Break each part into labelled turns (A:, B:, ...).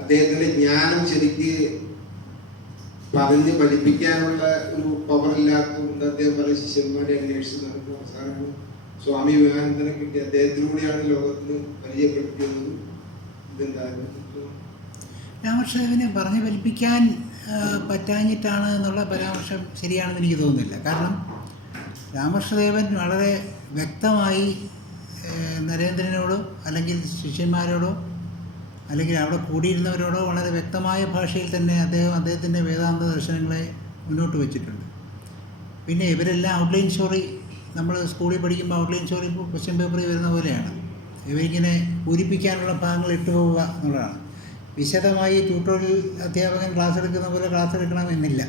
A: അദ്ദേഹത്തിന്റെ ജ്ഞാനം ശരിക്ക് പറഞ്ഞ് പഠിപ്പിക്കാനുള്ള ഒരു പവർ ഇല്ലാത്തതുകൊണ്ട് അദ്ദേഹം പല ശിഷ്യന്മാരെ അന്വേഷിച്ച് നടന്നു അവസാനം സ്വാമി വിവേകാനന്ദനെ കിട്ടി അദ്ദേഹത്തിലൂടെയാണ് ലോകത്തിന് പരിചയപ്പെടുത്തിയതും. ഇതുണ്ടായിരുന്നു
B: രാമകൃഷ്ണദേവിനെ പറഞ്ഞു പഠിപ്പിക്കാൻ പറ്റാഞ്ഞിട്ടാണ് എന്നുള്ള പരാമർശം ശരിയാണെന്ന് എനിക്ക് തോന്നുന്നില്ല. കാരണം രാമകൃഷ്ണദേവൻ വളരെ വ്യക്തമായി നരേന്ദ്രനോടോ അല്ലെങ്കിൽ ശിഷ്യന്മാരോടോ അല്ലെങ്കിൽ അവിടെ കൂടിയിരുന്നവരോടോ വളരെ വ്യക്തമായ ഭാഷയിൽ തന്നെ അദ്ദേഹം അദ്ദേഹത്തിന്റെ വേദാന്ത ദർശനങ്ങളെ മുന്നോട്ട് വെച്ചിട്ടുണ്ട്. പിന്നെ ഇവരെല്ലാം ഔട്ട്ലൈൻ സ്റ്റോറി നമ്മൾ സ്കൂളിൽ പഠിക്കുമ്പോൾ ഔട്ട്ലൈൻ സ്റ്റോറി ക്വസ്റ്റ്യൻ പേപ്പറിൽ വരുന്ന പോലെയാണ്. ഇവരിങ്ങനെ പൂരിപ്പിക്കാനുള്ള ഭാഗങ്ങൾ ഇട്ടു പോവുക എന്നുള്ളതാണ്. വിശദമായി ട്യൂട്ടോറിയൽ അധ്യാപകൻ ക്ലാസ് എടുക്കുന്ന പോലെ ക്ലാസ് എടുക്കണമെന്നില്ല.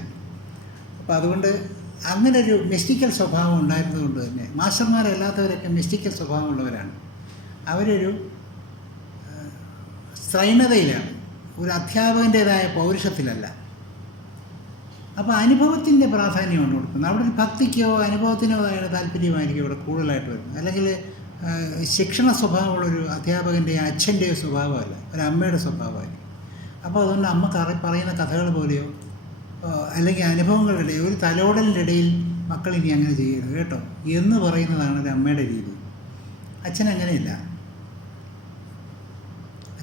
B: അപ്പോൾ അതുകൊണ്ട് അങ്ങനെ ഒരു മിസ്റ്റിക്കൽ സ്വഭാവം ഉണ്ടായിരുന്നതുകൊണ്ട് തന്നെ മാസ്റ്റർമാരല്ലാത്തവരൊക്കെ മിസ്റ്റിക്കൽ സ്വഭാവമുള്ളവരാണ്. അവരൊരു സ്ത്രൈണതയിലാണ് ഒരു അധ്യാപകന്റേതായ പൗരുഷത്തിലല്ല. അപ്പോൾ അനുഭവത്തിന്റെ പ്രാധാന്യമാണ് കൊടുക്കുന്നത്. അവിടെ ഭക്തിക്കോ അനുഭവത്തിനോ ആയ താല്പര്യമായിരിക്കും ഇവിടെ കൂടുതലായിട്ട് വരുന്നത്. അല്ലെങ്കിൽ ശിക്ഷണ സ്വഭാവമുള്ളൊരു അധ്യാപകന്റെ അച്ഛന്റെയോ സ്വഭാവമല്ല ഒരു അമ്മയുടെ സ്വഭാവമായിരിക്കും. അപ്പോൾ അതുകൊണ്ട് അമ്മ പറയുന്ന കഥകൾ പോലെയോ അല്ലെങ്കിൽ അനുഭവങ്ങളുടെ ഒരു തലോടലിന്റെ ഇടയിൽ മക്കൾ ഇനി അങ്ങനെ ചെയ്യരുത് കേട്ടോ എന്ന് പറയുന്നതാണ് ഒരു അമ്മയുടെ രീതി. അച്ഛൻ അങ്ങനെയല്ല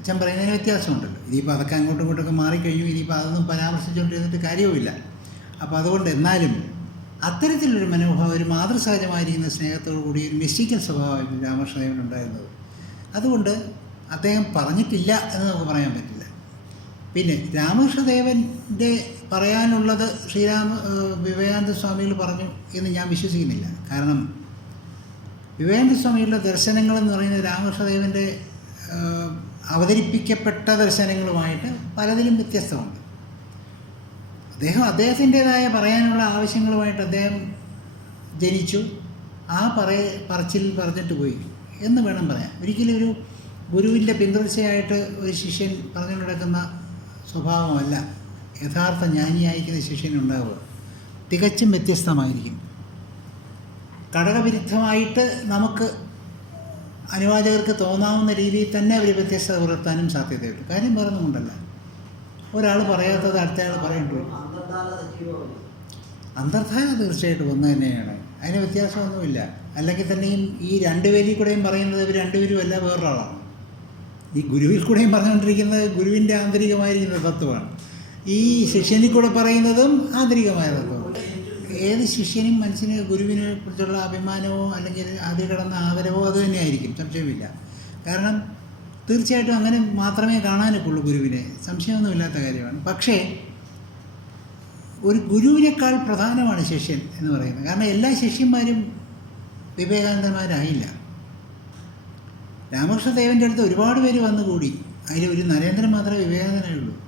B: അച്ഛൻ പറയുന്നതിന് വ്യത്യാസമുണ്ടല്ലോ. ഇനിയിപ്പോൾ അതൊക്കെ അങ്ങോട്ടും ഇങ്ങോട്ടൊക്കെ മാറിക്കഴിഞ്ഞു ഇനിയിപ്പോൾ അതൊന്നും പരാമർശിച്ചുകൊണ്ടിരുന്നിട്ട് കാര്യവുമില്ല അപ്പോൾ അതുകൊണ്ട് എന്നാലും അത്തരത്തിലൊരു മനോഭാവം ഒരു മാതൃസഹജമായിരിക്കുന്ന സ്നേഹത്തോടു കൂടി ഒരു മിസ്റ്റിക്കൽ സ്വഭാവമായിരുന്നു രാമകൃഷ്ണദേവൻ ഉണ്ടായിരുന്നത്. അതുകൊണ്ട് അദ്ദേഹം പറഞ്ഞിട്ടില്ല എന്ന് നമുക്ക് പറയാൻ പറ്റില്ല. പിന്നെ രാമകൃഷ്ണദേവന്റെ പറയാനുള്ളത് ശ്രീരാമ വിവേകാനന്ദ സ്വാമികൾ പറഞ്ഞു എന്ന് ഞാൻ വിശ്വസിക്കുന്നില്ല. കാരണം വിവേകാനന്ദ സ്വാമികളുടെ ദർശനങ്ങളെന്ന് പറയുന്നത് രാമകൃഷ്ണദേവന്റെ അവതരിപ്പിക്കപ്പെട്ട ദർശനങ്ങളുമായിട്ട് പലതിലും വ്യത്യസ്തമുണ്ട്. അദ്ദേഹം അദ്ദേഹത്തിന്റെതായ പറയാനുള്ള ആവശ്യങ്ങളുമായിട്ട് അദ്ദേഹം ജനിച്ചു. ആ പറയ പറച്ചിൽ പറഞ്ഞിട്ട് പോയി. എന്ന് വേണം പറയാൻ. ഒരിക്കലും ഒരു ഗുരുവിന്റെ പിന്തുടർച്ചയായിട്ട് ഒരു ശിഷ്യൻ പറഞ്ഞു നടക്കുന്ന സ്വഭാവമല്ല യഥാർത്ഥ ജ്ഞാനിയായിരിക്കുന്ന ശിഷ്യനുണ്ടാവുക തികച്ചും വ്യത്യസ്തമായിരിക്കും. ഘടകവിരുദ്ധമായിട്ട് നമുക്ക് അനുവാചകർക്ക് തോന്നാവുന്ന രീതിയിൽ തന്നെ അവർ വ്യത്യസ്തത പുലർത്താനും സാധ്യതയുണ്ട്. കാര്യം പറഞ്ഞുകൊണ്ടല്ല ഒരാൾ പറയാത്തത് അടുത്തയാൾ പറയേണ്ടി വരും.
C: അന്തർധാര
B: തീർച്ചയായിട്ടും ഒന്ന് തന്നെയാണ്. അതിന് വ്യത്യാസമൊന്നുമില്ല. അല്ലെങ്കിൽ തന്നെയും ഈ രണ്ടുപേരിൽ കൂടെയും പറയുന്നത് ഇവർ രണ്ടുപേരും അല്ല വേറൊരാളാണ്. ഈ ഗുരുവിൽ കൂടെയും പറഞ്ഞുകൊണ്ടിരിക്കുന്നത് ഗുരുവിന്റെ ആന്തരികമായിരിക്കുന്ന തത്വമാണ്. ഈ ശിഷ്യനിൽ കൂടെ പറയുന്നതും ആന്തരികമായ തത്വമാണ്. ഏത് ശിഷ്യനും മനസ്സിന് ഗുരുവിനെ കുറിച്ചുള്ള അഭിമാനമോ അല്ലെങ്കിൽ അതിൽ കിടന്ന ആദരവോ അത് തന്നെയായിരിക്കും. സംശയമില്ല കാരണം തീർച്ചയായിട്ടും അങ്ങനെ മാത്രമേ കാണാനൊക്കുള്ളൂ ഗുരുവിനെ. സംശയമൊന്നുമില്ലാത്ത കാര്യമാണ്. പക്ഷേ ഒരു ഗുരുവിനേക്കാൾ പ്രധാനമാണ് ശിഷ്യൻ എന്ന് പറയുന്നത്. കാരണം എല്ലാ ശിഷ്യന്മാരും വിവേകാനന്ദന്മാരായില്ല. രാമകൃഷ്ണദേവന്റെ അടുത്ത് ഒരുപാട് പേര് വന്നുകൂടി അതിൽ ഒരു നരേന്ദ്രൻ മാത്രമേ വിവേകാനന്ദനുള്ളൂ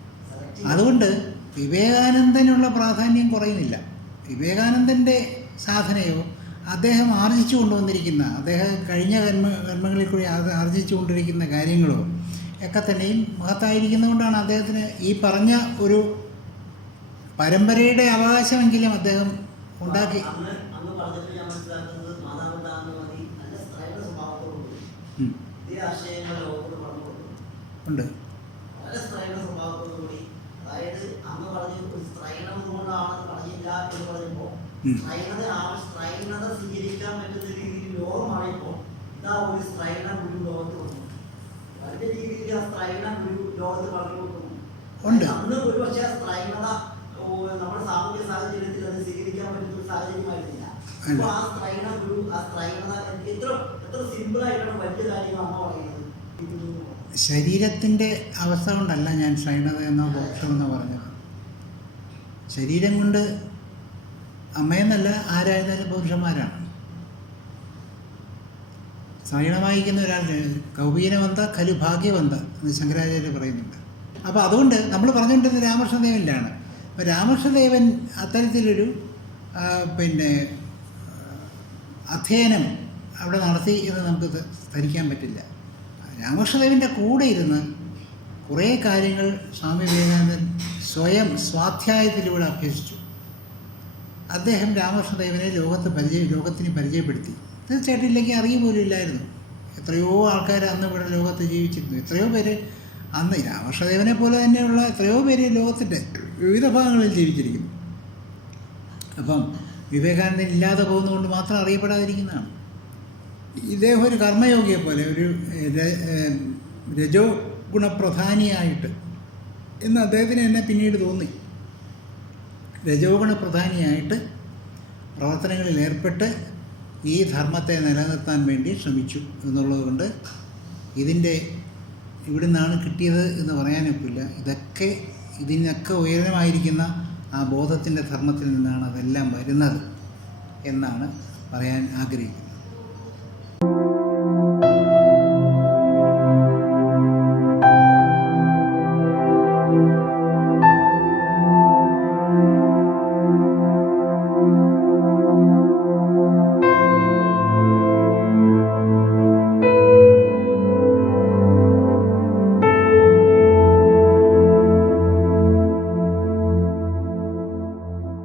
B: അതുകൊണ്ട് വിവേകാനന്ദനുള്ള പ്രാധാന്യം കുറയുന്നില്ല. വിവേകാനന്ദന്റെ സാധനയോ അദ്ദേഹം ആർജിച്ചു കൊണ്ടുവന്നിരിക്കുന്ന അദ്ദേഹം കഴിഞ്ഞ കർമ്മ കർമ്മങ്ങളിൽ കൂടി ആർ- ആർജിച്ചു കൊണ്ടിരിക്കുന്ന കാര്യങ്ങളോ ഒക്കെ തന്നെയും മഹത്തായിരിക്കുന്നതുകൊണ്ടാണ് അദ്ദേഹത്തിന് ഈ പറഞ്ഞ ഒരു പരമ്പരയുടെ അവകാശമെങ്കിലും അദ്ദേഹം ഉണ്ടാക്കി. ഉണ്ട്.
C: അതായത് അന്ന് പറഞ്ഞു ഒരു സ്ത്രൈണം കൊണ്ടാണെന്ന് പറഞ്ഞില്ല എന്ന് പറഞ്ഞപ്പോൾ. സ്ത്രൈണത സ്ത്രൈണത സ്വീകരിക്കാൻ പറ്റുന്ന രീതിയിൽ ലോകമാണിപ്പോൾ ഇതാ ഒരു സ്ത്രൈണ ഗുരു ലോകത്ത് വന്നു. വലിയ രീതിയിൽ ആ സ്ത്രൈണ ഗുരു ലോകത്ത് പറഞ്ഞു കൊടുക്കുന്നു. അന്ന് ഒരു പക്ഷേ സ്ത്രൈണത നമ്മുടെ സാമൂഹ്യ സാഹചര്യത്തിൽ അത് സ്വീകരിക്കാൻ പറ്റുന്ന ഒരു സാഹചര്യമായിരുന്നില്ല. അപ്പോൾ ആ സ്ത്രൈണ ഗുരു ആ സ്ത്രൈണത എത്ര എത്ര സിമ്പിൾ ആയിട്ടാണ് വലിയ കാര്യങ്ങൾ അമ്മ പറയുന്നത്.
B: ശരീരത്തിന്റെ അവസ്ഥ കൊണ്ടല്ല ഞാൻ ക്ഷീണത എന്നോ എന്ന് പറഞ്ഞത്. ശരീരം കൊണ്ട് അമ്മയെന്നല്ല ആരായിരുന്നാലും പുരുഷന്മാരാണ്. ശ്രൈണമായിരിക്കുന്ന ഒരാൾ കൗപീനവന്ത ഖലു ഭാഗ്യവന്ത എന്ന് ശങ്കരാചാര്യ പറയുന്നുണ്ട്. അപ്പോൾ അതുകൊണ്ട് നമ്മൾ പറഞ്ഞുകൊണ്ടിരുന്നത് രാമകൃഷ്ണദേവനിലാണ്. അപ്പോൾ രാമകൃഷ്ണദേവൻ അത്തരത്തിലൊരു പിന്നെ അധ്യയനം അവിടെ നടത്തി എന്ന് നമുക്ക് ധരിക്കാൻ പറ്റില്ല. രാമകൃഷ്ണദേവന്റെ കൂടെ ഇരുന്ന് കുറേ കാര്യങ്ങൾ സ്വാമി വിവേകാനന്ദൻ സ്വയം സ്വാധ്യായത്തിലൂടെ അഭ്യസിച്ചു. അദ്ദേഹം രാമകൃഷ്ണദേവനെ ലോകത്ത് പരിചയ ലോകത്തിന് പരിചയപ്പെടുത്തി. തീർച്ചയായിട്ടും ഇല്ലെങ്കിൽ അറിയ പോലും ഇല്ലായിരുന്നു. എത്രയോ ആൾക്കാർ അന്ന് ഇവിടെ ലോകത്ത് ജീവിച്ചിരുന്നു. എത്രയോ പേര് അന്ന് രാമകൃഷ്ണദേവനെ പോലെ തന്നെയുള്ള എത്രയോ പേര് ലോകത്തിന്റെ വിവിധ ഭാഗങ്ങളിൽ ജീവിച്ചിരിക്കുന്നു. അപ്പം വിവേകാനന്ദൻ ഇല്ലാതെ പോകുന്നതുകൊണ്ട് മാത്രം അറിയപ്പെടാതിരിക്കുന്നതാണ്. ഇദ്ദേഹം ഒരു കർമ്മയോഗിയെ പോലെ ഒരു രജോ ഗുണപ്രധാനിയായിട്ട്. എന്ന് അദ്ദേഹത്തിന് എന്നെ പിന്നീട് തോന്നി. രജോ ഗുണപ്രധാനിയായിട്ട് പ്രവർത്തനങ്ങളിൽ ഏർപ്പെട്ട് ഈ ധർമ്മത്തെ നിലനിർത്താൻ വേണ്ടി ശ്രമിച്ചു എന്നുള്ളതുകൊണ്ട് ഇതിന്റെ ഇവിടുന്നാണ് കിട്ടിയത് എന്ന് പറയാനൊക്കില്ല. ഇതൊക്കെ ഇതിനൊക്കെ ഉയരമായിരിക്കുന്ന ആ ബോധത്തിന്റെ ധർമ്മത്തിൽ നിന്നാണ് അതെല്ലാം വരുന്നത് എന്നാണ് പറയാൻ ആഗ്രഹിക്കുന്നത്.